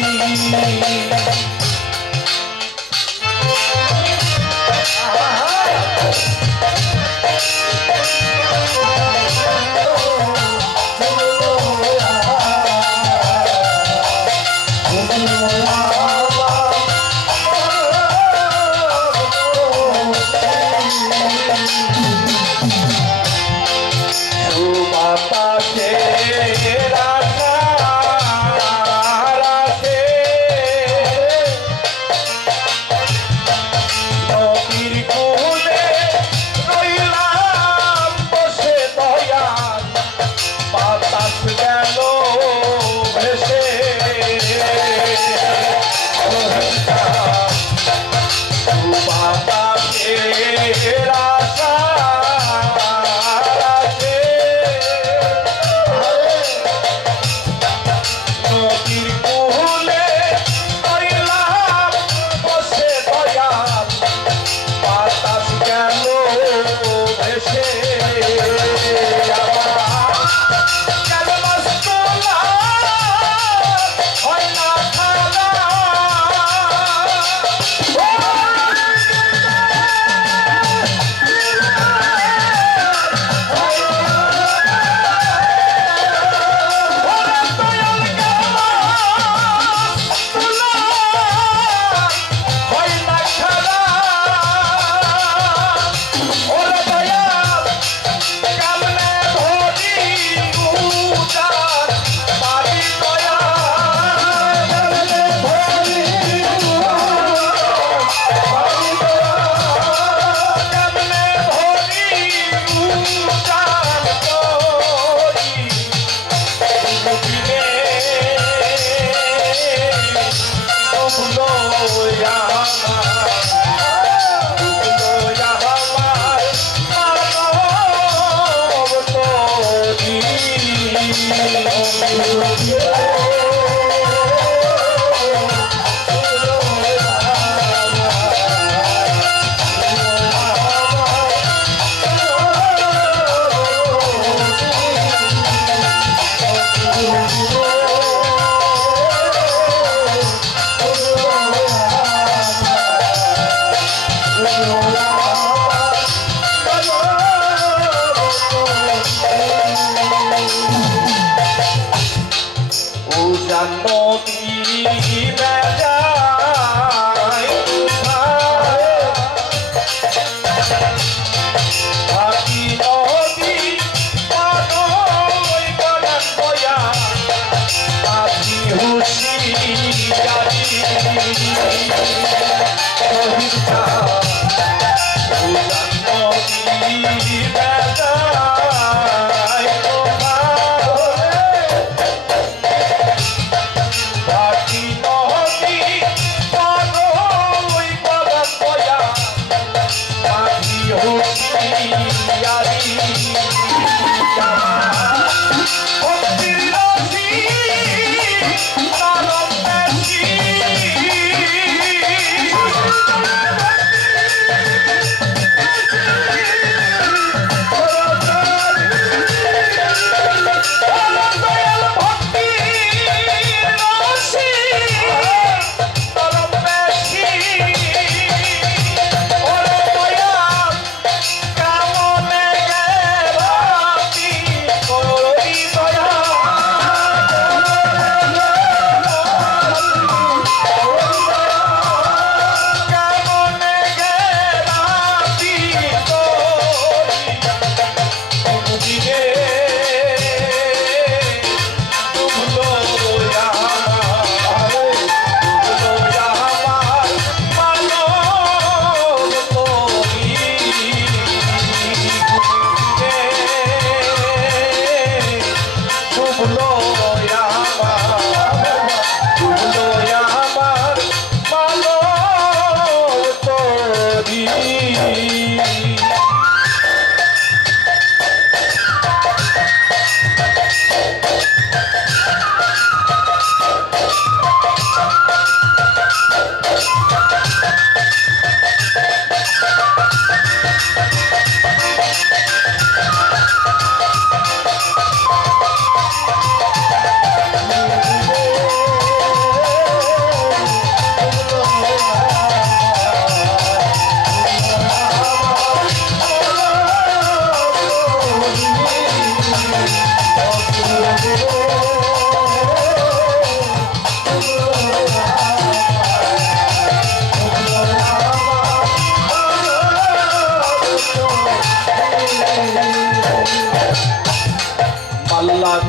বাতাসে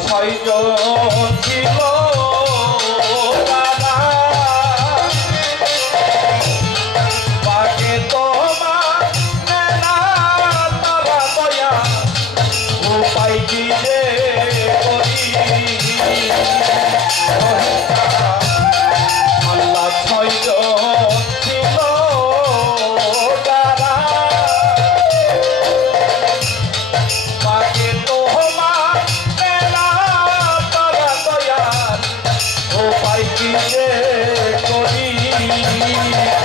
ছয়জন ছিল। Thank you.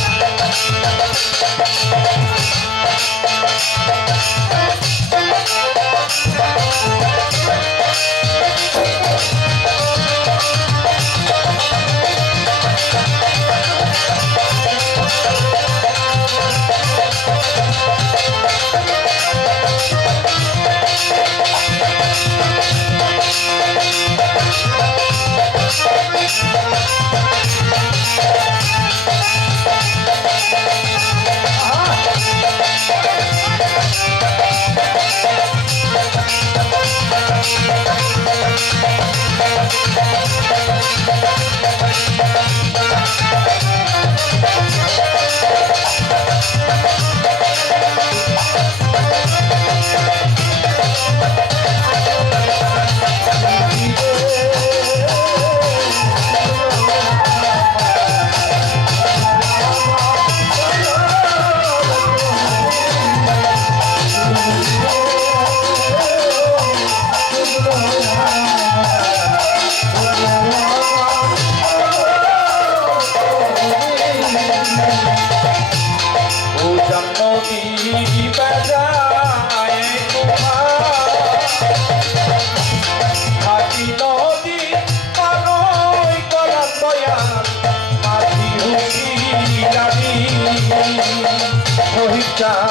Asha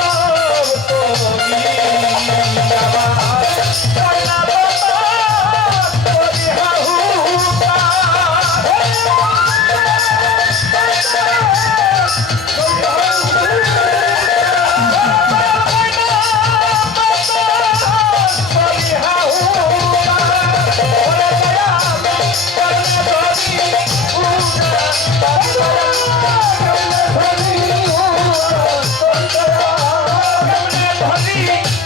Rodrigues.